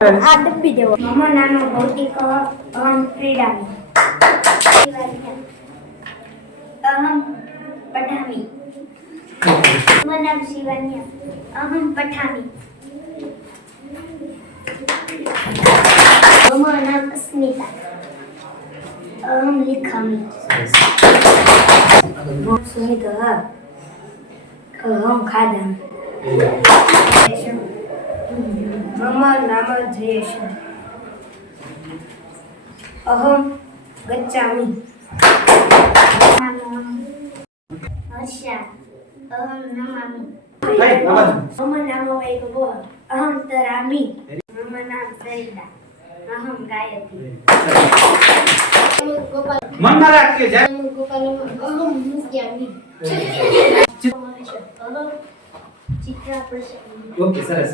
આ ડબ્બી દેવો. મમ નામ ભૌતિક અહમ ક્રીડા અહમ પઠામી. મમ નામ શિવાન્ય અહમ પઠામી. મમ નામ અસ્મિતા અહમ લિખામી. સુમિતા અહમ ખાદામી. मम नाम जयेश अहम गच्छामि. हर्षा अहम नमामि. मम नाम वैभव अहम तरामि. मम नाम सरिता अहम गायति. मन में रख के जाए गोपाल अहम मुस्यामि. चित्रा प्रसाद. ओके सरस